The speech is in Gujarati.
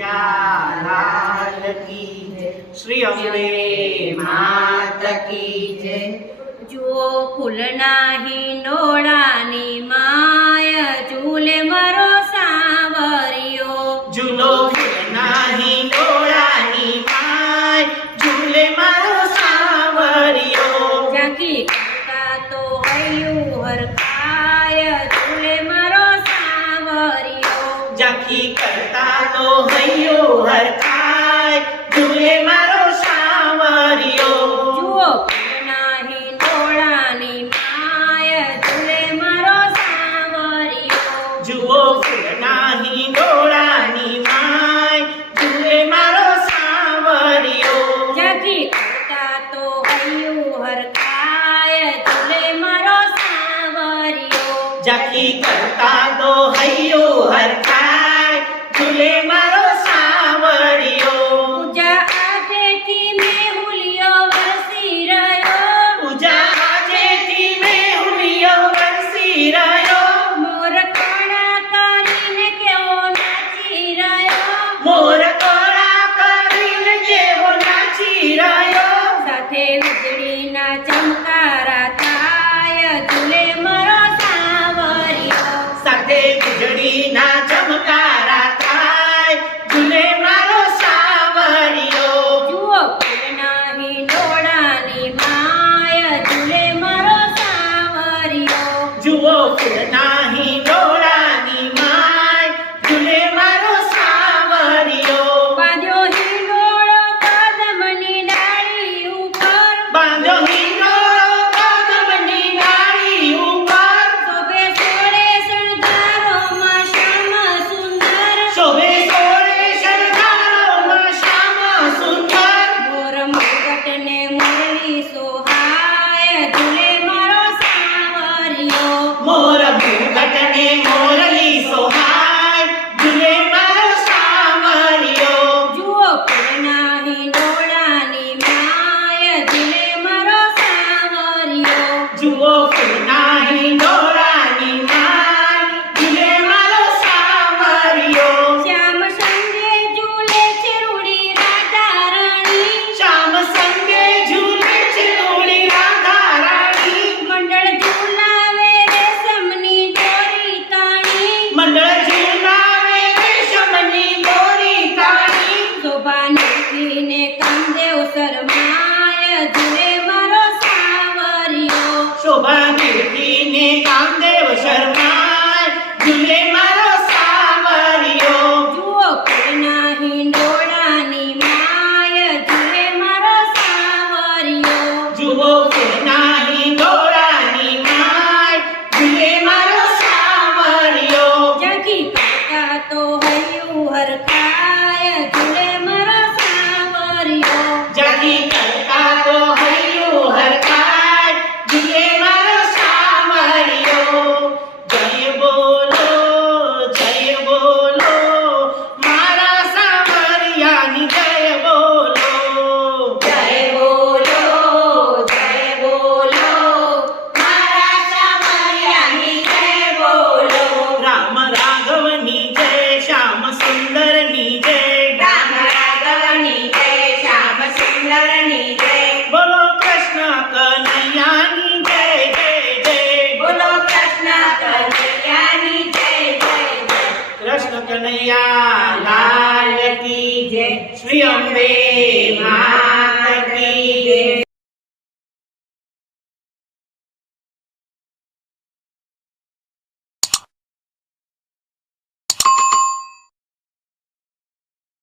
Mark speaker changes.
Speaker 1: લાલ કી જય. શ્રી અંબે માત કી જય.
Speaker 2: જુઓ ફૂલ નાહી નોડાની માય ઝૂલે મરો સાવરિયો.
Speaker 1: ઝૂલો ફૂલ નાહી નોડા નથી કરતા તો હૈયો હરખાય. જુએ મારો સાવરિયો.
Speaker 2: જુઓ નહીં ટોળાની માય. જુએ મારો સાવરિયો.
Speaker 1: જુઓ ફૂલ નહીં માય. જુએ મારો સાવરિયો.
Speaker 2: જગી કરતા તો હૈયો હરખાય? જુએ મારો સાવરિયો.
Speaker 1: જગી કરતા તો હૈયો હરખાય. લે મારો સાવરિયો
Speaker 2: પૂજા આજેથી મે હુલિયો વરસી રહ્યો
Speaker 1: પૂજા આજેથી મે હુલિયો વરસી રહ્યો
Speaker 2: મોર કોણા કરીને કેવો નાચી રહ્યો
Speaker 1: મોર કોણા કરીને કેવો નાચી રહ્યો
Speaker 2: સાથે વીજળીના ચમકારા થાય ઝૂલે મારો સાવરિયો
Speaker 1: સાથે
Speaker 2: કાશીને કામદેવ શર્મા કનૈયાની જય
Speaker 1: બોલો કૃષ્ણ કનૈયાની જય જય જય.
Speaker 2: બોલો કૃષ્ણ કનૈયાની જય જય જય.
Speaker 1: કૃષ્ણ કનૈયા લાલ કી જય શ્રી અંબે મા